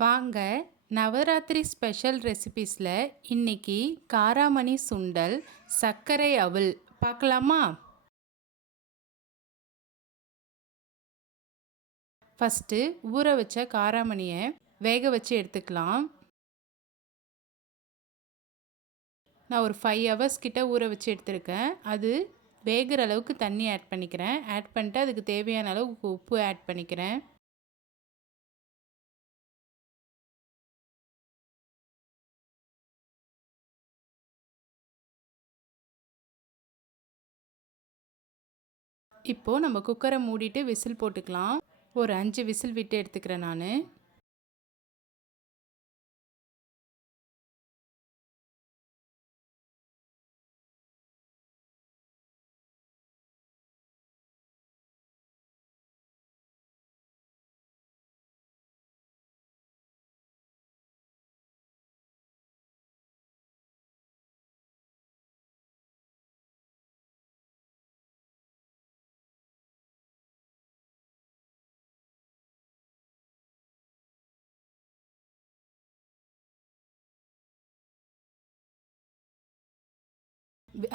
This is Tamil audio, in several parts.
வாங்க நவராத்திரி ஸ்பெஷல் ரெசிபீஸில் இன்னைக்கு காராமணி சுண்டல் சர்க்கரை அவல். பார்க்கலாமா? ஃபஸ்ட்டு ஊற வச்ச காராமணியை வேக வச்சு எடுத்துக்கலாம். நான் ஒரு ஃபைவ் ஹவர்ஸ் கிட்ட ஊற வச்சு எடுத்திருக்கேன். அது வேகிற அளவுக்கு தண்ணி ஆட் பண்ணிக்கிறேன். ஆட் பண்ணிட்டு அதுக்கு தேவையான அளவுக்கு உப்பு ஆட் பண்ணிக்கிறேன். இப்போது நம்ம குக்கரை மூடிட்டு விசில் போட்டுக்கலாம். ஒரு அஞ்சு விசில் விட்டு எடுத்துக்கிறேன் நான்.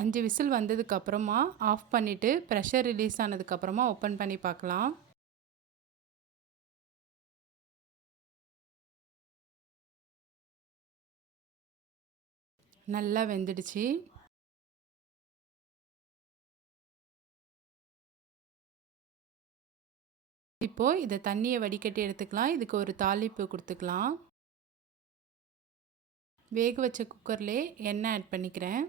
அஞ்சு விசில் வந்ததுக்கப்புறமா ஆஃப் பண்ணிவிட்டு ப்ரெஷர் ரிலீஸ் ஆனதுக்கப்புறமா ஓப்பன் பண்ணி பார்க்கலாம் நல்லா வெந்துடுச்சு. இப்போது இதை தண்ணியை வடிகட்டி எடுத்துக்கலாம். இதுக்கு ஒரு தாளிப்பு கொடுத்துக்கலாம். வேக வச்ச குக்கர்லேயே எண்ணெய் ஆட் பண்ணிக்கிறேன்.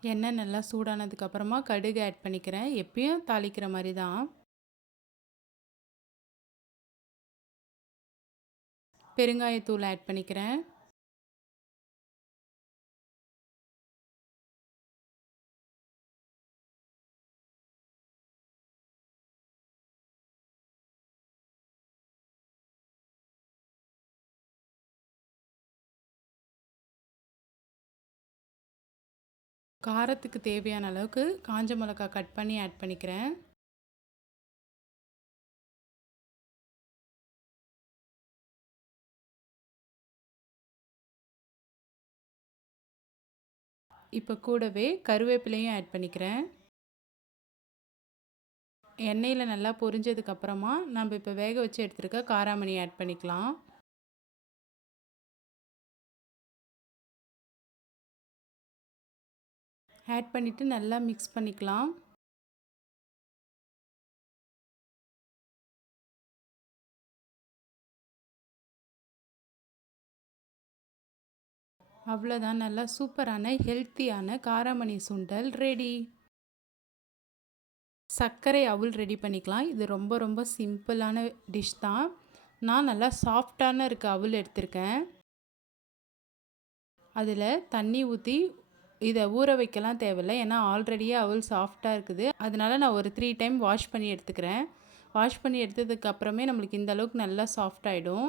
எண்ணெய் நல்லா சூடானதுக்கப்புறமா கடுகு ஆட் பண்ணிக்கிறேன். எப்பயும் தாளிக்கிற மாதிரி தான். பெருங்காயத்தூள் ஆட் பண்ணிக்கிறேன். காரத்துக்கு தேவையான அளவுக்கு காஞ்ச மிளகா கட் பண்ணி ஆட் பண்ணிக்கிறேன். இப்போ கூடவே கருவேப்பிலையும் ஆட் பண்ணிக்கிறேன். எண்ணெயில் நல்லா பொரிஞ்சதுக்கப்புறமா நம்ம இப்போ வேக வச்சு எடுத்துருக்க காராமணி ஆட் பண்ணிக்கலாம். ஆட் பண்ணிவிட்டு நல்லா மிக்ஸ் பண்ணிக்கலாம். அவ்வளோதான் நல்லா சூப்பரான ஹெல்த்தியான காராமணி சுண்டல் ரெடி சர்க்கரை அவுள் ரெடி பண்ணிக்கலாம். இது ரொம்ப ரொம்ப சிம்பிளான டிஷ் தான். நான் நல்லா சாஃப்டான இருக்க அவுள் எடுத்திருக்கேன். அதில் தண்ணி ஊற்றி இதை ஊற வைக்கலாம் தேவையில்லை. ஏன்னா ஆல்ரெடியே அவள் சாஃப்டாக இருக்குது. அதனால நான் ஒரு த்ரீ டைம் வாஷ் பண்ணி எடுத்துக்கிறேன். வாஷ் பண்ணி எடுத்ததுக்கு அப்புறமே நம்மளுக்கு இந்த அளவுக்கு நல்லா சாஃப்ட் ஆகிடும்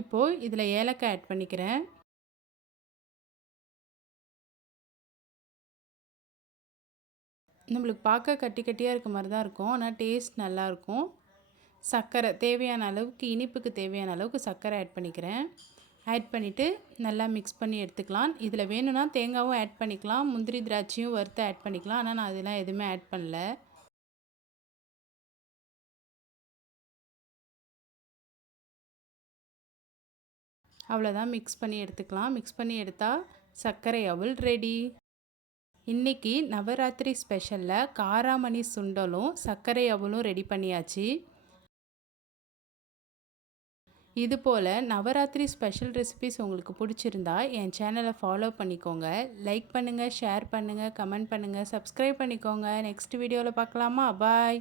இப்போது இதில் ஏலக்காய் ஆட் பண்ணிக்கிறேன். நம்மளுக்கு பார்க்க கட்டி கட்டியாக இருக்க மாதிரி தான் இருக்கும். ஆனால் டேஸ்ட் நல்லாயிருக்கும் சர்க்கரை தேவையான அளவுக்கு இனிப்புக்கு தேவையான அளவுக்கு சர்க்கரை ஆட் பண்ணிக்கிறேன். ஆட் பண்ணிவிட்டு நல்லா மிக்ஸ் பண்ணி எடுத்துக்கலாம். இதில் வேணும்னா தேங்காவும் ஆட் பண்ணிக்கலாம். முந்திரி திராட்சையும் வறுத்து ஆட் பண்ணிக்கலாம். ஆனால் நான் அதெல்லாம் எதுவுமே ஆட் பண்ணல. அவ்வளோதான் மிக்ஸ் பண்ணி எடுத்துக்கலாம். மிக்ஸ் பண்ணி எடுத்தால் சர்க்கரை அவள் ரெடி இன்றைக்கி நவராத்திரி ஸ்பெஷலில் காராமணி சுண்டலும் சர்க்கரை அவளும் ரெடி பண்ணியாச்சு. இதுபோல் நவராத்திரி ஸ்பெஷல் ரெசிபிஸ் உங்களுக்கு பிடிச்சிருந்தா என் சேனலை ஃபாலோ பண்ணிக்கோங்க. லைக் பண்ணுங்கள் ஷேர் பண்ணுங்கள் கமெண்ட் பண்ணுங்கள் சப்ஸ்கிரைப் பண்ணிக்கோங்க. நெக்ஸ்ட் வீடியோவில் பார்க்கலாமா? பாய்